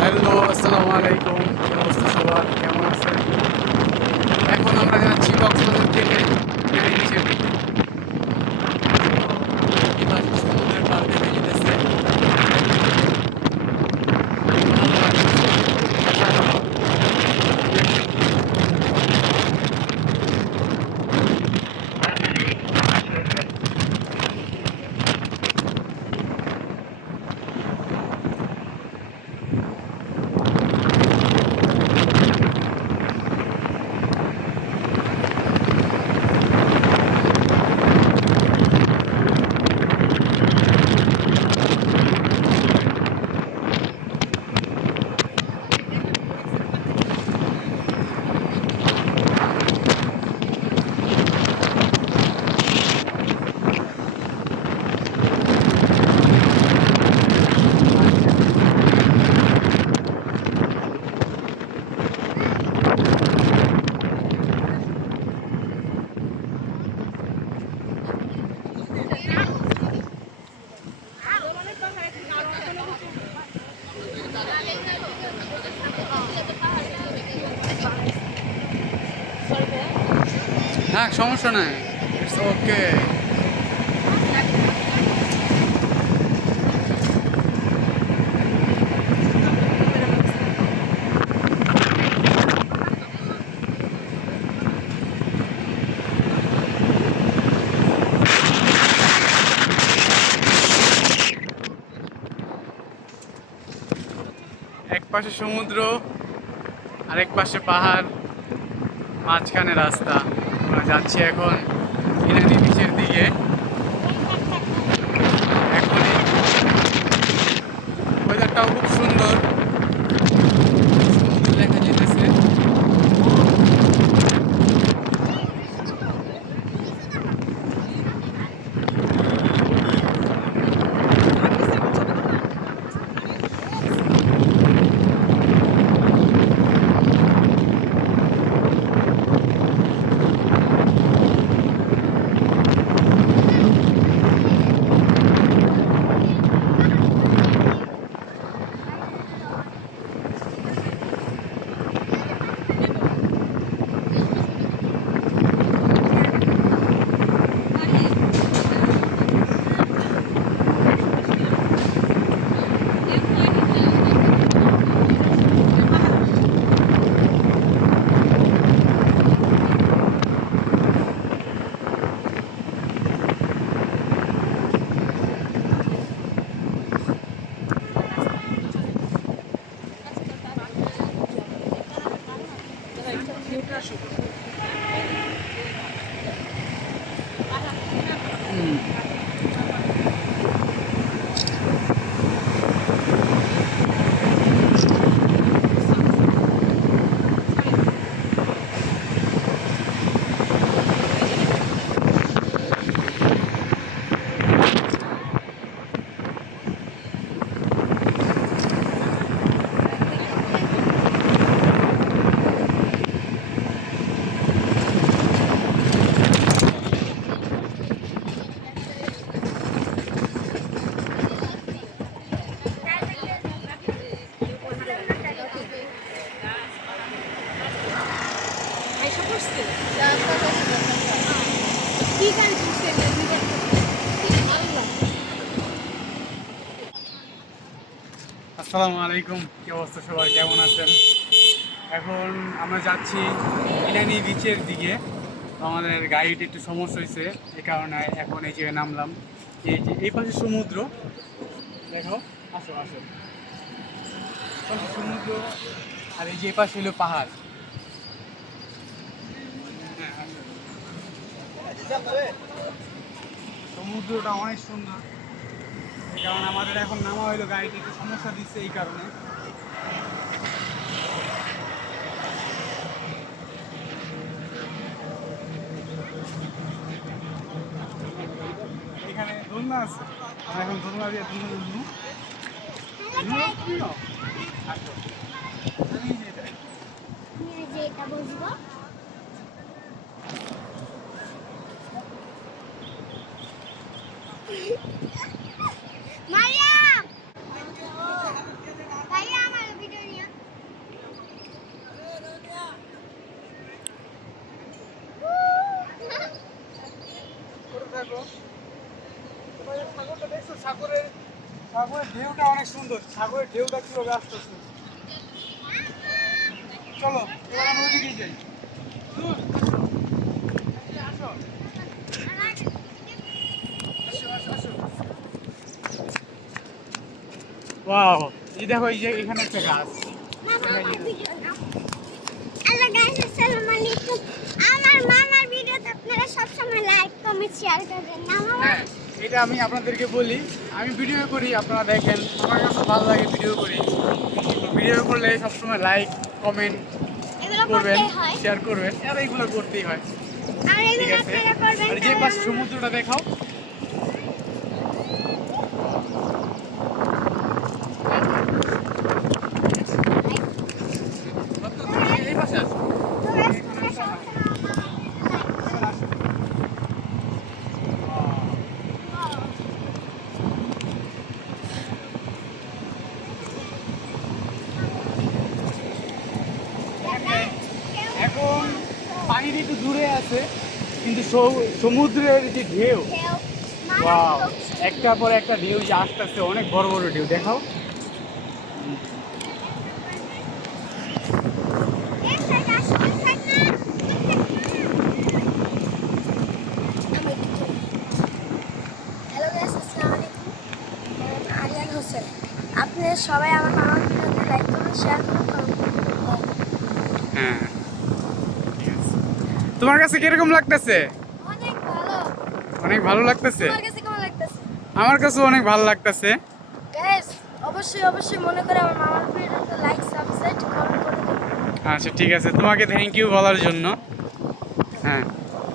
Hello, আসসালামু আলাইকুম। কি অবস্থা সবার? কেমন আছেন? এখন আমরা যাচ্ছি কক্সবাজার থেকে নিচের দিকে। এই পাশে সমুদ্রের পাড় দেখা যেতেছে। ভালো লাগতেছে। হ্যাঁ, সমস্যা নাই। It's okay. এক পাশে সমুদ্র, আরেক পাশে পাহাড়, মাঝখানে রাস্তা। আমরা যাচ্ছি এখন ইনানি বিচের দিকে। এখনই ওয়েদারটাও খুব সুন্দর, সমুদ্র দেখা যেতেছে। আসসালামু আলাইকুম। কি অবস্থা সবার? কেমন আছেন? এখন আমরা যাচ্ছি ইনানি বিচের দিকে। তো আমাদের গাড়িতে একটু সমস্যা হয়েছে, এই কারণে এখন এই জায়গায় নামলাম। এই যে এই পাশে সমুদ্র, দেখো, আসো আসো, এই পাশে সমুদ্র, আর এই যে এই পাশে হলো পাহাড়। হ্যাঁ, আসো। সমুদ্রটা অনেক সুন্দর, এই কারণে আমাদের এখন নামা হইলো, গাড়িতে একটু সমস্যা দিচ্ছে এই কারণে। এখানে দোলনা আছে, আমরা এখন দোলনা দিয়ে দোলনা উঠবো। আসো, এই যে এটা। মারিয়াম ভাইয়া আমার ভিডিও নিও সাগরটা দেখছো, সাগরের ঢেউটা অনেক সুন্দর। সাগরের ঢেউটা কিভাবে আসতেছে। চলো এবার আমরা ওদিকে যাই। আসো আসো আসো আসো। ওয়াও, এই দেখো, এই যে এখানে একটা গাছ। হ্যালো গাইস, আসসালামু আলাইকুম। আমার মামার ভিডিওতে আপনারা সব সময় লাইক কমেন্ট শেয়ার করবেন না মামা? হ্যাঁ, এটা আমি আপনাদেরকে বলি, আমি ভিডিও করি, আপনারা দেখেন, আমার কাছে ভালো লাগে ভিডিও করি। তো ভিডিও করলে সবসময় লাইক কমেন্ট এগুলো করবেন, করতে হয় শেয়ার করবেন, আর এইগুলো করতেই হয়। আর ঠিক এগুলো আছে, আপনারা করবেন। আর যে পাশে সমুদ্রটা দেখাও। এই পাশে আসো। এখন পানিটা একটু দূরে আছে, কিন্তু সমুদ্রের যে ঢেউ, ওয়াও, একটার পর একটা ঢেউ যে আসতেছে, অনেক বড় বড় ঢেউ। দেখাও। হ্যালো গাইস, আসসালামু আলাইকুম। আরিয়ান হোসেন। আপনারা সবাই আমার মামার ভিডিওতে লাইক করুন, শেয়ার করুন। হ্যাঁ, ঠিক আছে। তোমার কাছে কিরকম লাগতেছে? অনেক ভালো। অনেক ভালো লাগতেছে। তোমার কাছে কেমন লাগতেছে? আমার কাছেও অনেক ভালো লাগতেছে। গাইস, অবশ্যই মনে করে আমার মামার ভিডিওতে লাইক, সাবস্ক্রাইব, কমেন্ট করে দিন। আচ্ছা ঠিক আছে, তোমাকে থ্যাংক ইউ বলার জন্য। হ্যাঁ,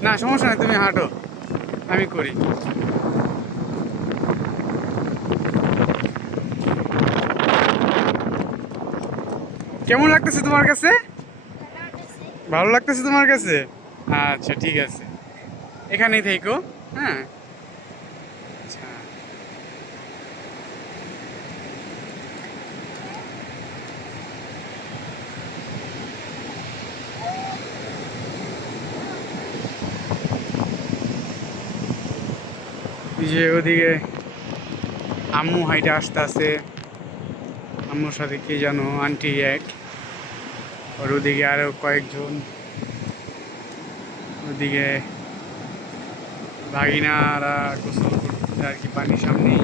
না সমস্যা নেই, তুমি হাঁটো, আমি করি। কেমন লাগতেছে তোমার কাছে? ভালো লাগতেছে তোমার কাছে? আচ্ছা ঠিক আছে, এখানেই থেকো। হ্যাঁ, আচ্ছা। এই যে ওদিকে আম্মু হাইটে আসতে আছে, আম্মুর সাথে কে জানো আন্টি এক, আর ওদিকে আরো কয়েকজন, ওদিকে ভাগিনারা গোসল করতেছে আর কি, পানির সামনেই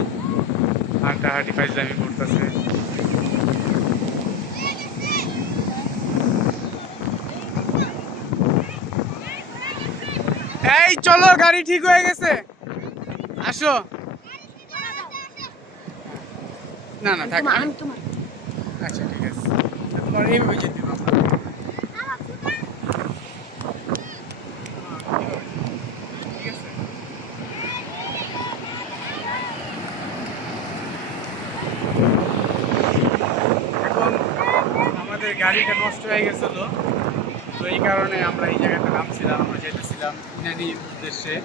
হাঁটাহাঁটি ফাইজলামি করতেছে। এই চলো, গাড়ি ঠিক হয়ে গেছে, আসো। না না থাক, আচ্ছা ঠিক আছে, তোমার এইভাবে যেতে হবে। ঠিক আছে, এখন আমাদের গাড়িটা নষ্ট হয়ে গেছিল, তো এই কারণে আমরা এই জায়গাতে নামছিলাম, আমরা যেতেছিলাম ইনানির উদ্দেশ্যে।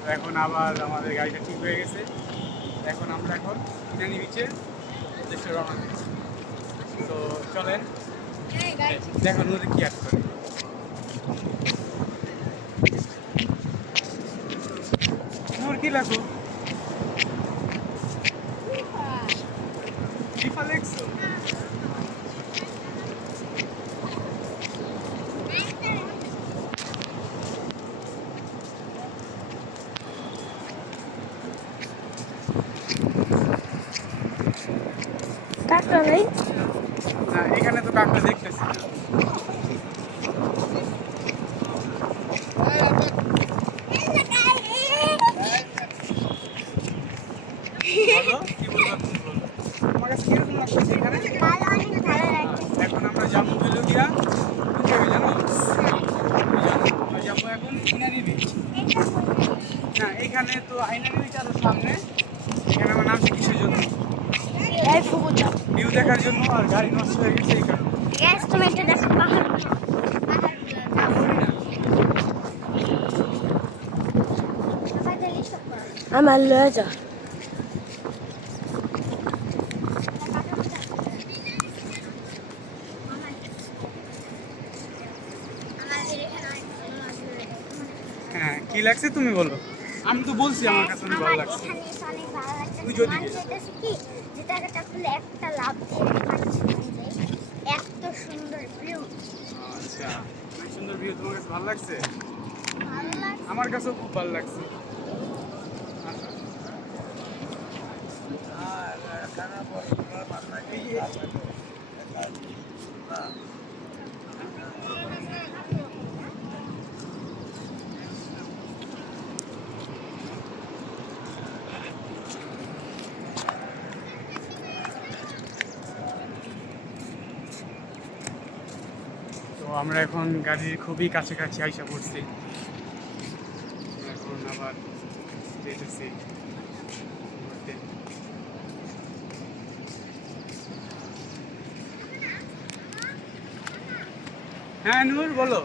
তো এখন আবার আমাদের গাড়িটা ঠিক হয়ে গেছে, এখন আমরা ইনানি বিচের উদ্দেশ্যে রওনা দিচ্ছি। তো চলেন দেখো নদী কি আর করে। তোমার কি লাগো? FIFA দেখছো? কাকড়া নেই? না, এখানে তো কাকটা দেখতেছি না। বলো, কি বলবা তুমি বলো। তোমার কাছে কিরকম লাগছে এখানে? এখন আমরা যাবো হলো গিয়া কোন জায়গায় জানো? আমরা যাবো এখন ইনানি বিচ। না, এখানে তো ইনানি বিচ আরো সামনে, এখানে আমার নামছি কিসের জন্য? ভিউ দেখার জন্য, আর গাড়ি নষ্ট হয়ে গেছে এই কারণে। গ্যাস তুমি এটা দেখো পাহাড় না, করি না। পাহাড় আমার লয়ে যা হ্যাঁ কি লাগছে তুমি বলো, আমি তো বলছি আমার কাছে অনেক ভালো লাগছে। এখানে এসে অনেক ভালো লাগছে। তুই যদি আমার যেতেছে কি যে জায়গাটা খুলে একটা লাভ দিয়ে পাচ্ছিলাম যে এত সুন্দর ভিউ। আচ্ছা, অনেক সুন্দর ভিউ, তোমার কাছে ভালো লাগছে? ভালো লাগছে। আমার কাছেও খুব ভালো লাগছে। আচ্ছা। তো আমরা এখন গাড়ির খুবই কাছাকাছি আইসা পড়ছি, এখন আবার যেতেছি ঘুরতে। হ্যাঁ নূর বলো।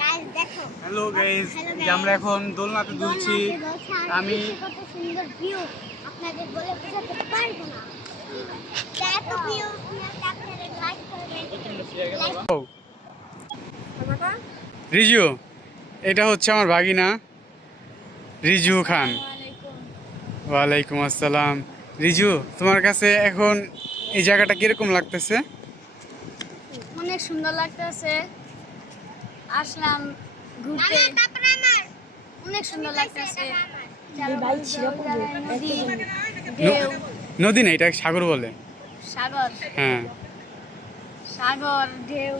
গাইস দেখো। হ্যালো গাইস, আমরা এখন দোলনাতে দুলছি। আমি কত সুন্দর ভিউ আপনাদের বলে বোঝাতে পারবো না। এত ভিউ আপনারা লাইক করবেন। ও, রিজু, এটা হচ্ছে আমার ভাগিনা রিজু খান। ওয়ালাইকুম আসসালাম। রিজু, তোমার কাছে এখন এই জায়গাটা কিরকম লাগতেছে? অনেক সুন্দর লাগতেছে, আসলাম ঘুরতে, অনেক সুন্দর লাগতেছে। নদী না, এটা সাগর বলে। সাগর, হ্যাঁ সাগর ঢেউ,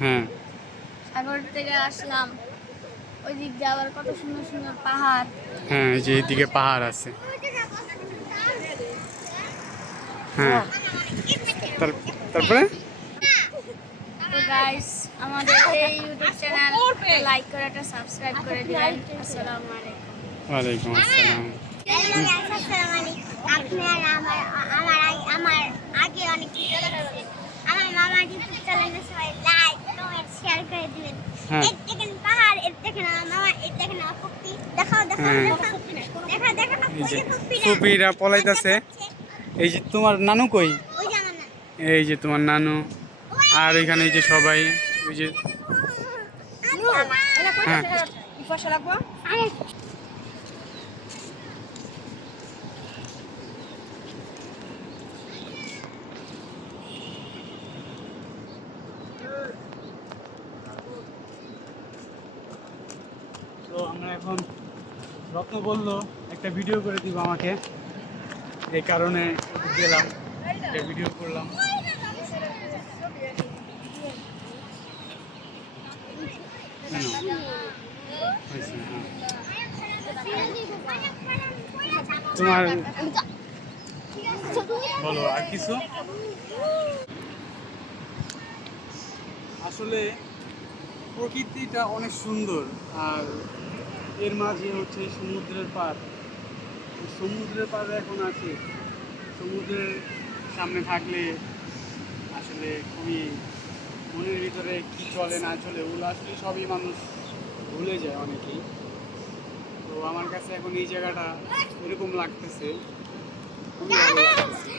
হ্যাঁ সাগর থেকে আসলাম। ওই দিক দিয়ে আবার কত সুন্দর সুন্দর পাহাড়। হ্যাঁ, এই যে এইদিকে পাহাড় আছে। হ্যাঁ, তারপরে তো গাইস, আমাদের এই ইউটিউব চ্যানেল লাইক করে একটা সাবস্ক্রাইব করে দিবেন। আসসালামু আলাইকুম। ওয়ালাইকুম আসসালাম। আপনারা আমার আগে অনেক ভিডিও দেখেছেন। আমার মামার ইউটিউব চ্যানেলে সবাই লাইক কমেন্ট শেয়ার করে দিবেন। হ্যাঁ। এই দেখেন পাহাড়, এই দেখেন আমার মামা, এই দেখেন আমার ফুপি। দেখাও দেখাও হ্যাঁ। দেখাও এই যে ফুপিরা। ফুপিরা পলাইতেছে। এই যে তোমার নানু কই? ওই যে আমার না। এই যে তোমার নানু, আর এখানে এই যে সবাই, ওই যে হ্যাঁ। তো আমরা এখন, রত্ন বললো একটা ভিডিও করে দিব আমাকে, এই কারণে গেলাম, একটা ভিডিও করলাম। কেন? হয়েছে, হ্যাঁ। তোমার বলো আর কিছু। আসলে প্রকৃতিটা অনেক সুন্দর, আর এর মাঝে হচ্ছে সমুদ্রের পাড়। সমুদ্রের পাড়ে এখন আছি, সমুদ্রের সামনে থাকলে আসলে খুবই মনের ভিতরে কি চলে না চলে ওগুলো আসলে সবই মানুষ ভুলে যায় অনেকেই। তো আমার কাছে এখন এই জায়গাটা এরকম লাগতেছে, খুবই ভালো লাগতেছে।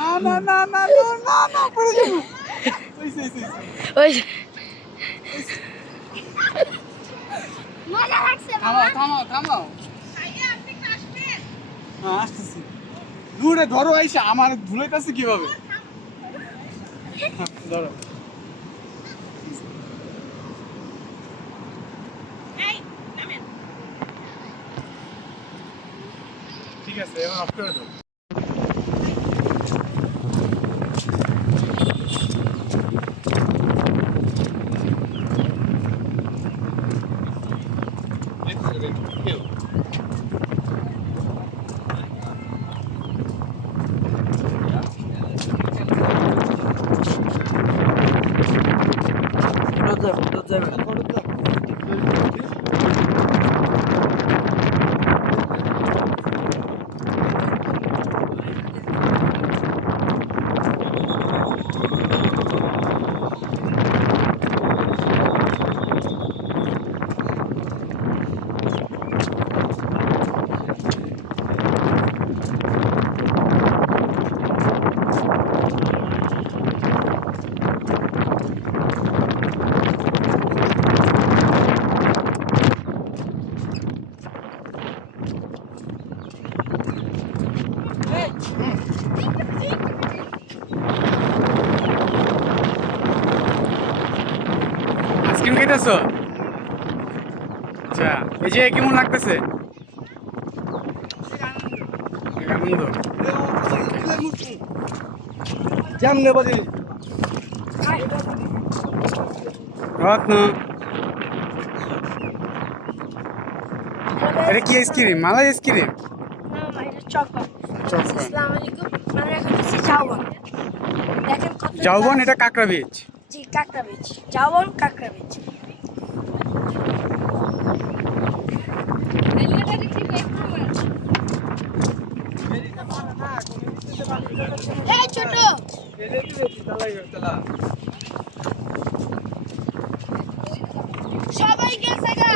না না না না না না না পড়ে যাবো। মজা লাগছে। থামাও থামাও থামাও। হ্যাঁ আসতেছি। দূরে ধরো, আইসা আমার ধুলাইতেছে কিভাবে? হ্যাঁ, ধরো। ঠিক আছে, এবার অফ করে দাও। আইসক্রিম খাইতেছো? আচ্ছা, এই যে কেমন লাগতেছে? আনন্দ। রত্ন, এটা কি আইসক্রিম? মালাই আইসক্রিম? না এটা চকলেট। চকলেট। আসসালামু আলাইকুম। আমরা এখন আছি জাউবন। দেখেন কত জাউবন, এটা কাঁকড়া বীজ। জি কাঁকড়া বীজ। জাউবন কাঁকড়া বীজ। এই ছোট সবাই গেছে গা।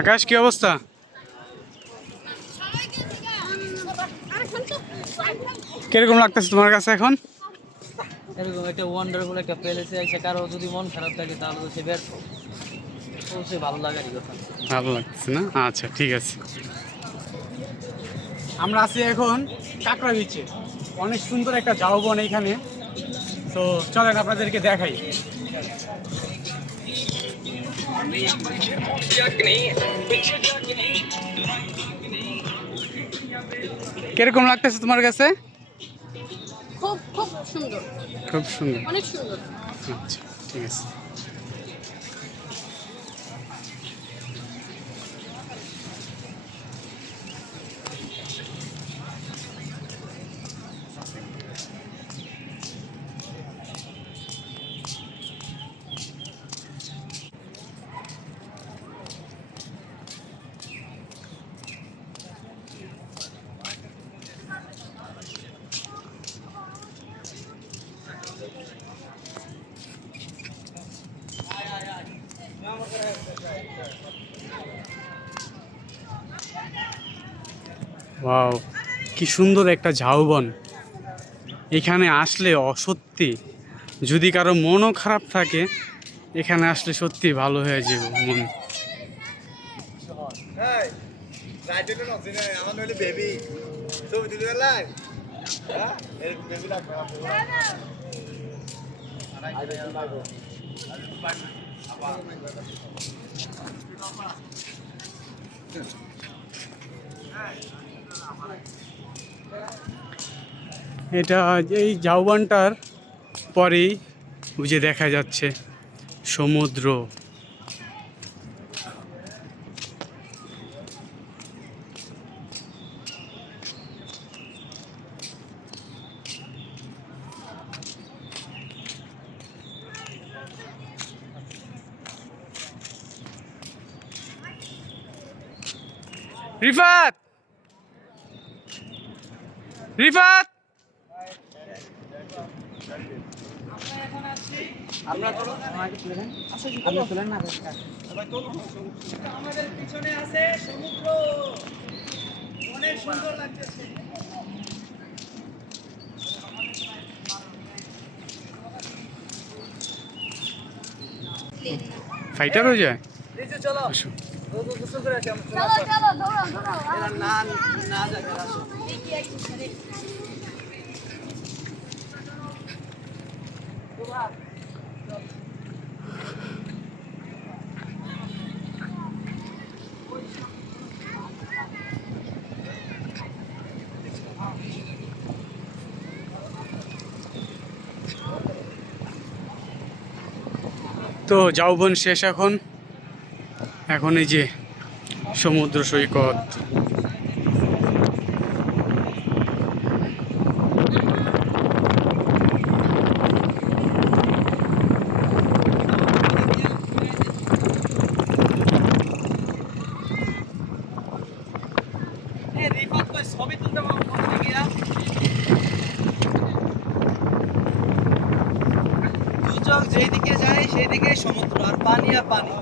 আকাশ, কি অবস্থা? কিরকম লাগতেছে তোমার কাছে এখন? এরকম একটা ওয়ান্ডারফুল একটা প্লেসে এসে কারো যদি মন খারাপ থাকে তাহলে তো সে ব্যর্থ, তো সে ভালো লাগারই কথা। ভালো লাগতেছে না? আচ্ছা, ঠিক আছে। আমরা আছি এখন কাঁকড়া বিচে। অনেক সুন্দর একটা ঝাউবন এইখানে। তো চলেন আপনাদেরকে দেখাই। কিরকম লাগতেছে তোমার কাছে? খুব খুব সুন্দর, খুব সুন্দর। অনেক সুন্দর। আচ্ছা, ঠিক আছে। ওয়াও, কি সুন্দর একটা ঝাউবন। এখানে আসলে অসত্যি, যদি কারো মনও খারাপ থাকে এখানে আসলে সত্যি ভালো হয়ে যাবে মন। এটা এই ঝাউবনটার পরেই বুঝে দেখা যাচ্ছে সমুদ্র। রিফাত, রিফাত, আমাদের পিছনে আছে সমুদ্র, অনেক সুন্দর লাগতেছে। ফাইটার হয়ে যায়। চলো আসো। চলো চলো দৌড়াও দৌড়াও। না না যাবে আসো। তো ঝাউবন শেষ এখন। এখন এই যে সমুদ্র সৈকত। রিফাত কই ছবি তুলতে পারবো গিয়া দু চোখ যেদিকে যায় সেদিকে সমুদ্র আর পানি আর পানি।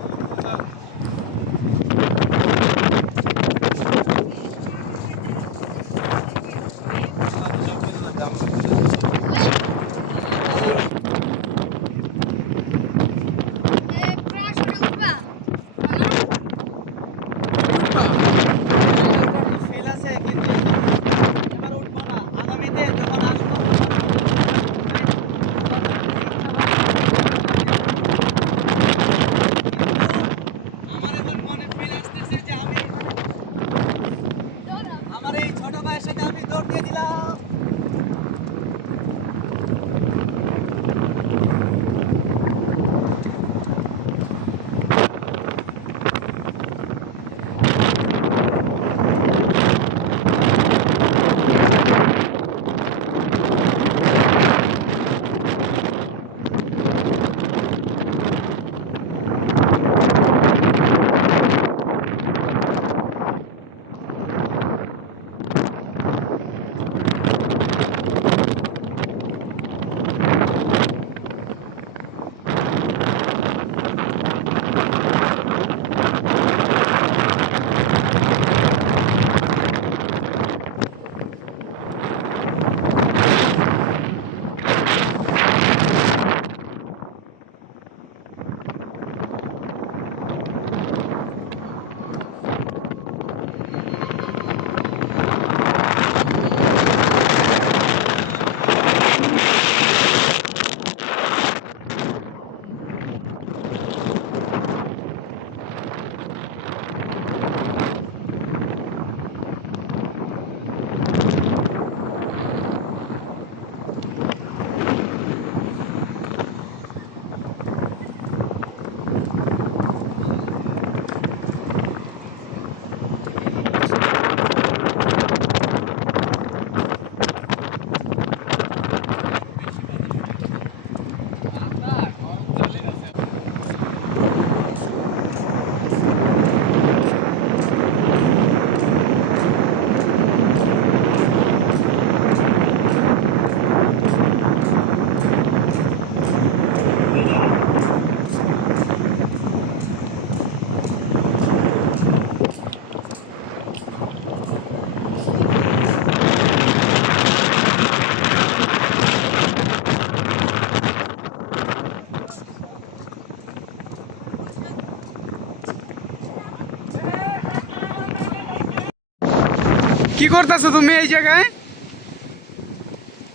কি করতেছো তুমি এই জায়গায়?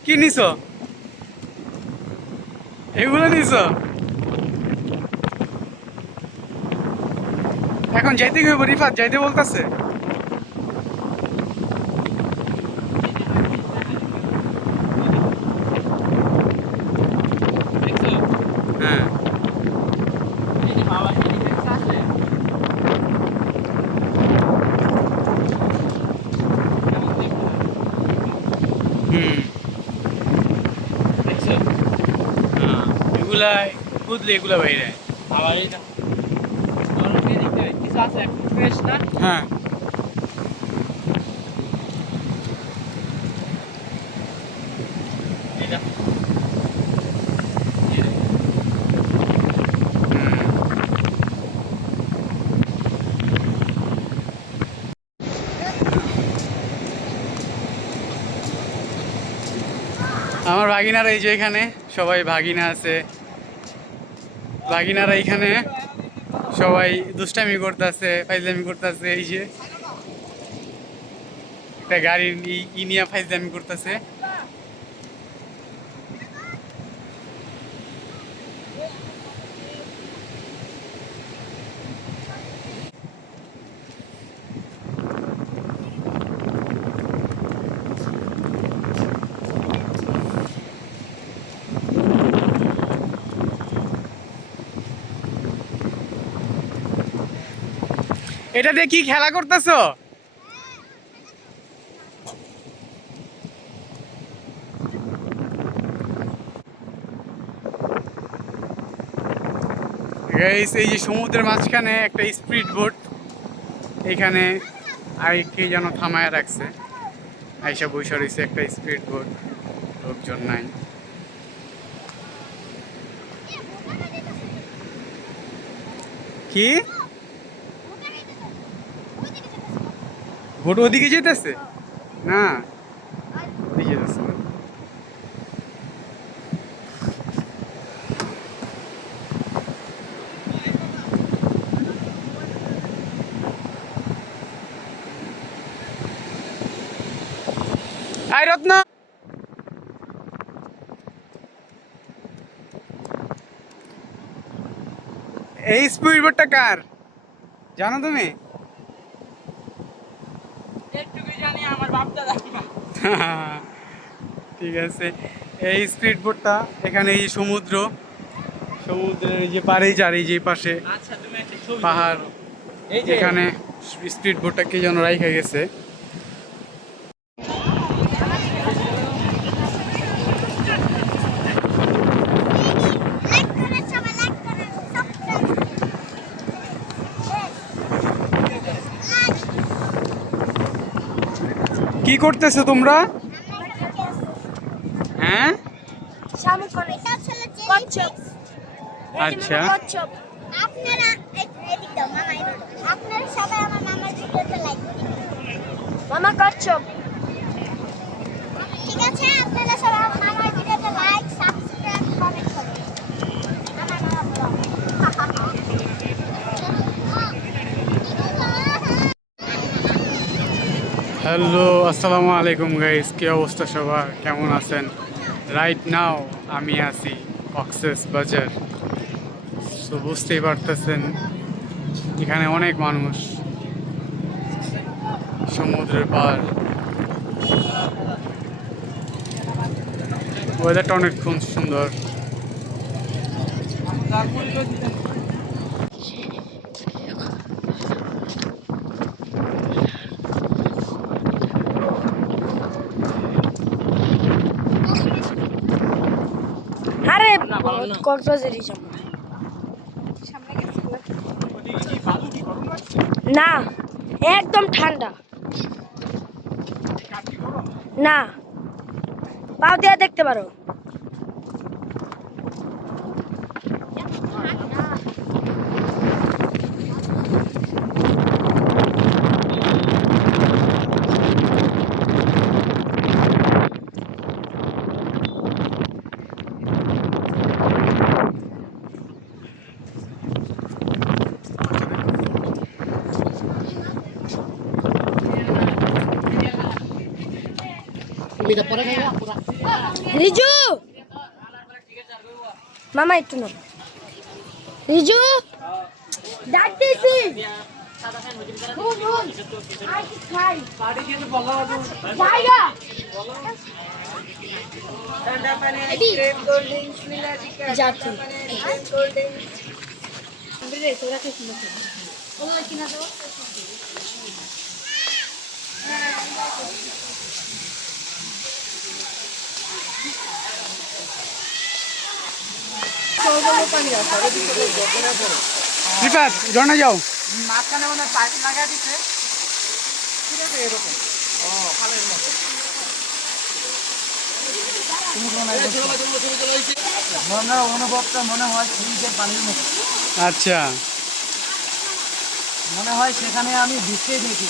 কি নিছো? এগুলো নিছো? এখন যাইতে গেব, রিফাত যাইতে বলতেছে। হ্যাঁ হুম হ্যাঁ, এগুলা বুঝলে এগুলা বাইরে। আবার এটা কিছু আছে একটু ফ্রেশ না? হ্যাঁ এটা আমার ভাগিনারা এই যে এখানে সবাই ভাগিনা আছে, ভাগিনারা এখানে সবাই দুষ্টামি করতেছে, ফাইজলামি করতেছে। এই যে একটা গাড়ির নিয়ে ফাইজলামি করতেছে। এটা দিয়ে কি খেলা করতেছো? গাইস এই যে সমুদ্রের মাঝখানে একটা স্পিড বোট, এখানে আর কে যেন থামায় রাখছে, আইসা বৈশা রয়েছে একটা স্পিড বোট, লোকজন নাই। কি বোট ওদিকে যেতেছে? না ওদিকে যেতেছে না। আই রত্ন, এই স্পিড বোটটা কার জানো তুমি? একটুকুই জানি, আমার বাপটা জানি না। ঠিক আছে, এই স্পিড বোটটা এখানে এই যে সমুদ্র, সমুদ্রের এই যে পাড়েই চার এই যে পাশে আচ্ছা তুমি একটা ছবি পাহাড়, দাও। এই যে এখানে স্পিড বোটটা কে যেন রাইখা গেছে। লাইক করেন সবাই, লাইক করেন, সাবস্ক্রাইব। কি করতেছো তোমরা? হ্যাঁ শামুক করে এটা আসলে কচ্ছপ। আচ্ছা কচ্ছপ। আপনারা এদিক দাও মামা, এদিক দাও। আপনারা সবাই আমার মামার ভিডিওতে লাইক দিন। মামা কচ্ছপ। ঠিক আছে, আপনারা সবাই আমার মামার ভিডিওতে লাইক, সাবস্ক্রাইব, কমেন্ট করুন। আমার মামা ব্লগ। হ্যালো আসসালামু আলাইকুম গাইস, কি অবস্থা সবার, কেমন আছেন? রাইট নাও আমি আছি কক্সেস বাজার। তো বুঝতেই পারতেছেন এখানে অনেক মানুষ, সমুদ্রের পার, ওয়েদারটা অনেক খুব সুন্দর। আরে ভালো না। কক্সবাজারই যাব। না, একদম ঠান্ডা। না, পাও দিয়ে দেখতে পারো। রিজু মামা একটু না রিজু ডাকতেছি জায়গা যাচ্ছি রিফাত ঝর্ণা যাও। মাঝখানে মনে পাইপ লাগা দিচ্ছে এরকম ঝর্ণার অনুভবটা মনে হয় ফ্রিজের পানির মতো। আচ্ছা, মনে হয় সেখানে আমি ভিজতেই দেখি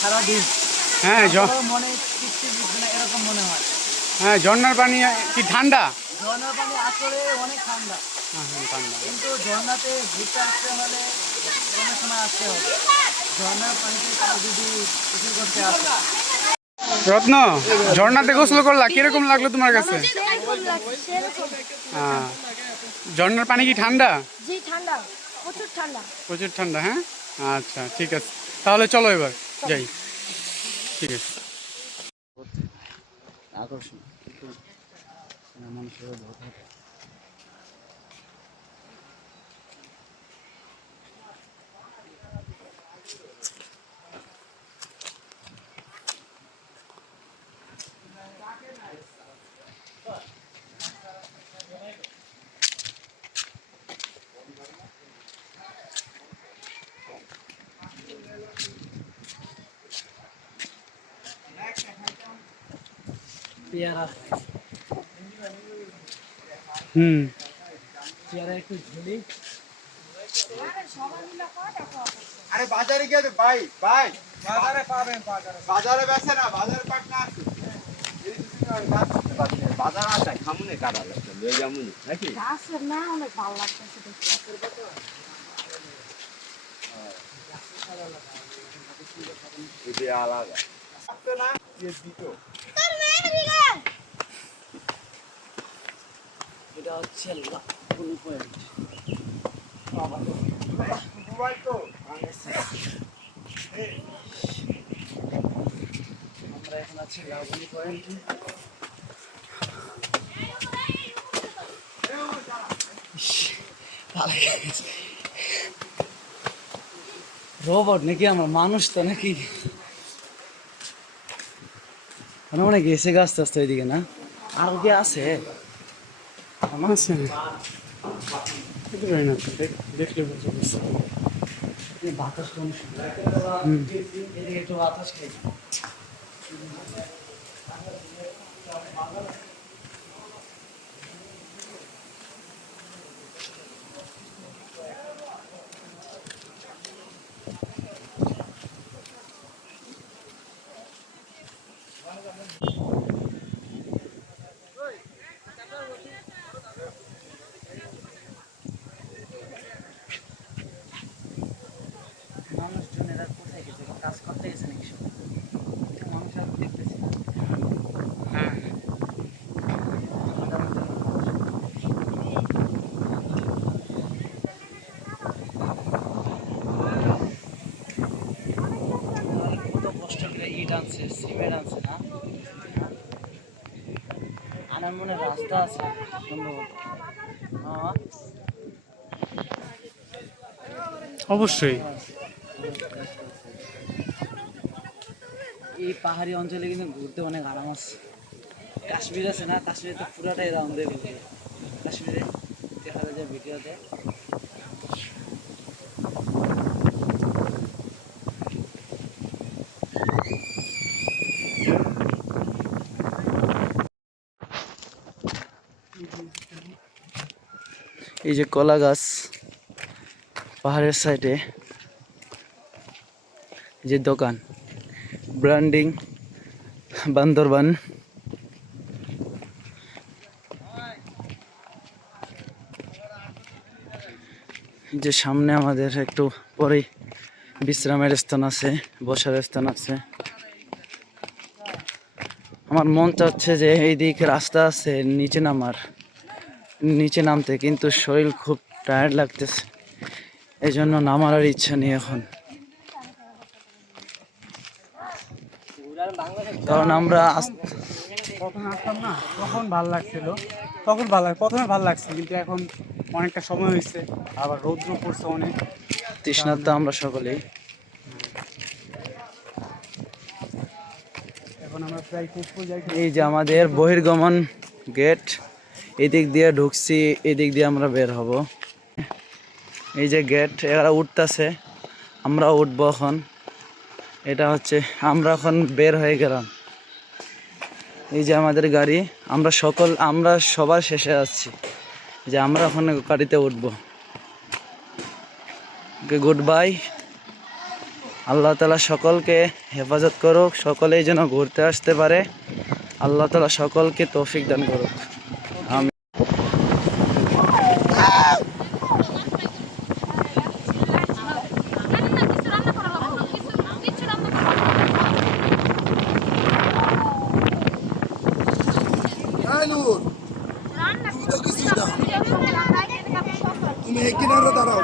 সারাদিন। হ্যাঁ মনে তৃপ্তি বুঝবে না এরকম মনে হয়। হ্যাঁ, ঝর্ণার পানি কি ঠান্ডা? ঝর্ণার পানি আসলে অনেক ঠান্ডা, ঠান্ডা। কিন্তু ঝর্ণাতে ঘুরতে আসতে হলে কোনো সময় আসতে হবে। ঝর্ণার পানিতে তারা যদি কিছু করতে আসে। রত্ন, ঝর্ণাতে গোসল করলা, কিরকম লাগলো তোমার কাছে? ঝর্ণার পানি কি ঠান্ডা? জি ঠান্ডা, প্রচুর ঠান্ডা। প্রচুর ঠান্ডা। হ্যাঁ, আচ্ছা ঠিক আছে, তাহলে চলো এবার যাই। ঠিক আছে। আকর্ষণ মানুষের পেয়ারা পেয়ারা একটু ঝুলি। আরে বাজারে গিয়ে দে ভাই ভাই বাজারে পাবেন বাজারে বেচে না বাজারে পাক না আছে বাজার আছে খামুনে কাটা লাগছে লই যামুনি নাকি গাছের না অনেক ভালো লাগতেছে দেখতে। এটা আলাদা আসছে না যে দিতো এটা হচ্ছে ফুল পয়েন্ট। মোবাইল তো আমরা এখন আছি লাবণী পয়েন্ট। রোবট নাকি আমার, মানুষ তো নাকি? মনে মনে গেছে গাছ আস্তে আস্তে ওইদিকে না, আর কি আছে? আমার আছে না, দেখলে বুঝতে পারছি। বাতাস কোন এদিকে একটু বাতাস খাই। মানুষজনেরা কোথায় গেছে, কাজ করতে গেছে নাকি সব? মানুষ আর দেখতেছি না। হ্যাঁ, কত কষ্ট করে ইট আনছে, সিমেন্ট আনছে না? আনার মনে রাস্তা আছে সম্ভবত। হ্যাঁ, অবশ্যই। এই পাহাড়ি অঞ্চলে কিন্তু ঘুরতে অনেক আরাম আছে। কাশ্মীর আছে না, কাশ্মীরে তো পুরাটাই রাউন্ড দিয়ে ঘুরবে। কাশ্মীরে দেখা যায় ভিডিওতে। এই যে কলা গাছ পাহাড়ের সাইডে, যে দোকান ব্র্যান্ডিং বান্দরবান। যে সামনে আমাদের একটু পরেই বিশ্রামের স্থান আছে, বসার স্থান আছে। আমার মন চাচ্ছে যে এই দিকে রাস্তা আছে নিচে নামতে, কিন্তু শরীর খুব টায়ার্ড লাগতেছে, এই জন্য নামার আর ইচ্ছা নেই এখন। কারণ আমরা প্রথমে আসতাম না, তখন ভালো লাগছিল, প্রথমে ভালো লাগছে, কিন্তু এখন অনেকটা সময় হয়েছে, আবার রৌদ্র পড়ছে অনেক। তৃষ্ণার্ত আমরা সকলেই। এখন আমরা প্রায় শেষ যাই। এই যে আমাদের বহির্গমন গেট, এদিক দিয়ে ঢুকছি, এদিক দিয়ে আমরা বের হব। এই যে গেট, এরা উঠতেছে, আমরা উঠবো এখন। এটা হচ্ছে আমরা এখন বের হয়ে গেলাম। এই যে আমাদের গাড়ি, আমরা সবার শেষে আসছি, যে আমরা এখন গাড়িতে উঠবো। Good bye. আল্লাহ তাআলা সকলকে হেফাজত করুক, সকলেই যেন ঘুরতে আসতে পারে। আল্লাহ তাআলা সকলকে তৌফিক দান করুক। আমিন। তুমি কিনারে দাঁড়াও।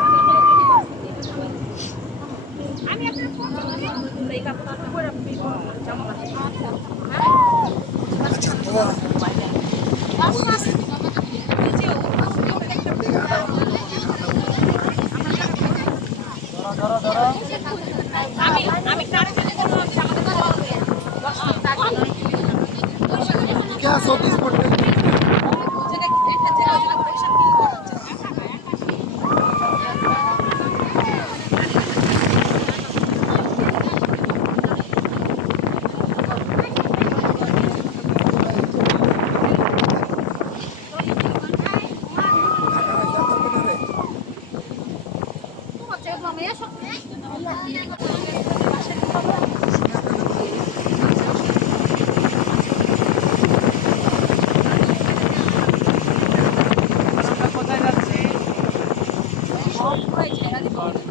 क्या सोती स्पॉट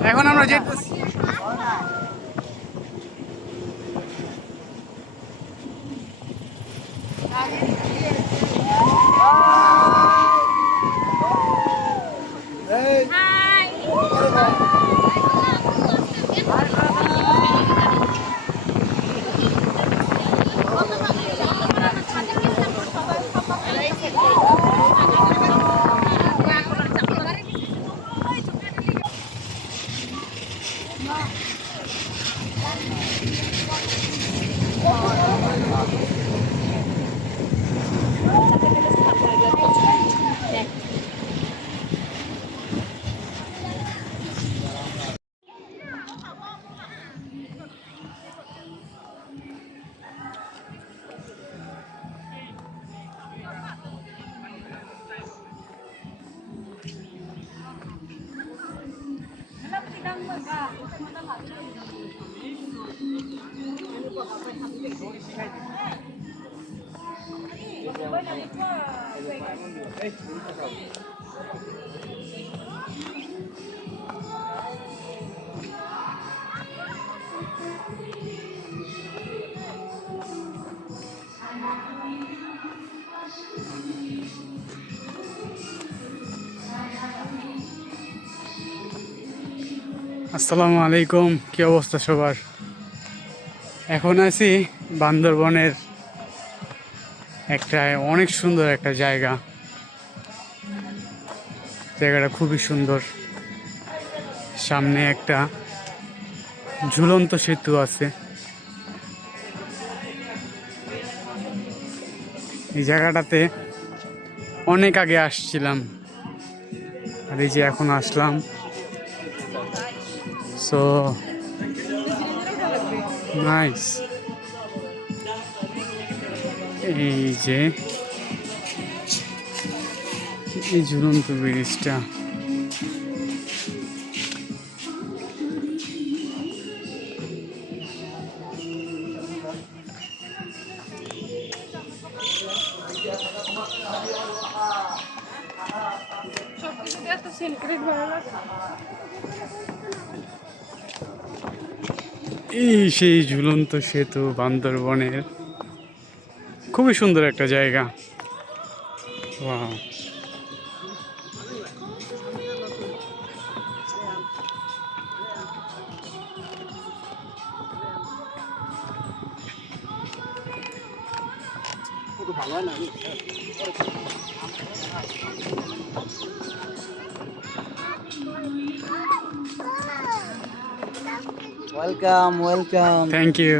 এখন আমরা যেতেছি। আসসালামু আলাইকুম, কি অবস্থা সবার? এখন আছি বান্দরবনের একটা অনেক সুন্দর একটা জায়গাটা খুবই সুন্দর। সামনে একটা ঝুলন্ত সেতু আছে। এই জায়গাটাতে অনেক আগে আসছিলাম, আর এই যে এখন আসলাম। So nice. এই যে এই ঝুলন্ত ব্রিজটা, এই সেই ঝুলন্ত সেতু বান্দরবনের। খুবই সুন্দর একটা জায়গা। Wow. Welcome welcome. Thank you.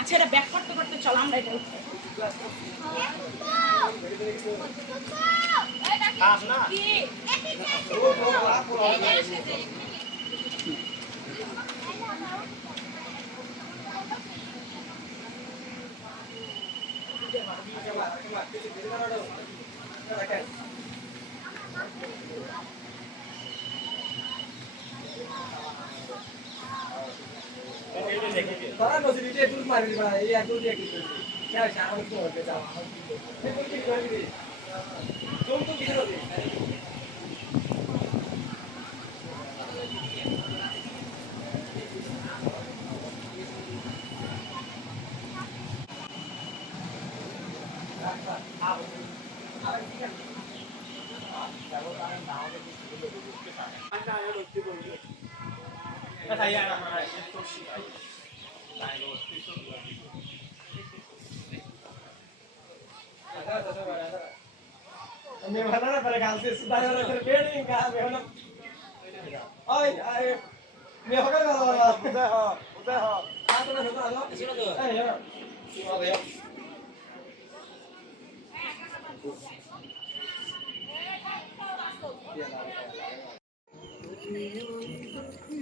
আচ্ছা, এটা ব্যাক করতে করতে চল আমরা এটা উঠি।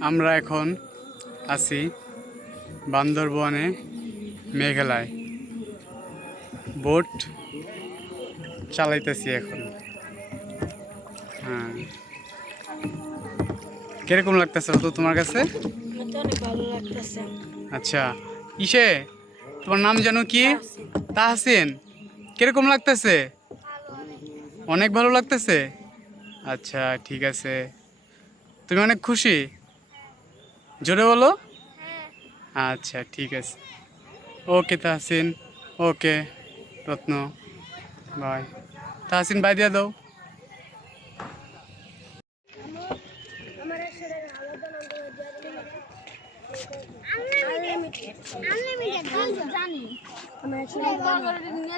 আমরা এখন আছি বান্দরবনে মেঘালয়, বোট চালাইতেছি এখন। হ্যাঁ, কিরকম লাগতেছে তো তোমার কাছে? আমার তো অনেক ভালো লাগতেছে। আচ্ছা, ইসে তোমার নাম জানো কি? তাহসিন। কিরকম লাগতেছে? অনেক ভালো লাগতেছে। আচ্ছা ঠিক আছে, তুমি অনেক খুশি? জোরে বলো। আচ্ছা ঠিক আছে, ওকে তাহসিন, ওকে রত্ন, বাই। তাহসিন বাই দিয়ে দাও। আমার আসলে আলাদা নাম আনলিমিটেড জানি আমার আসলে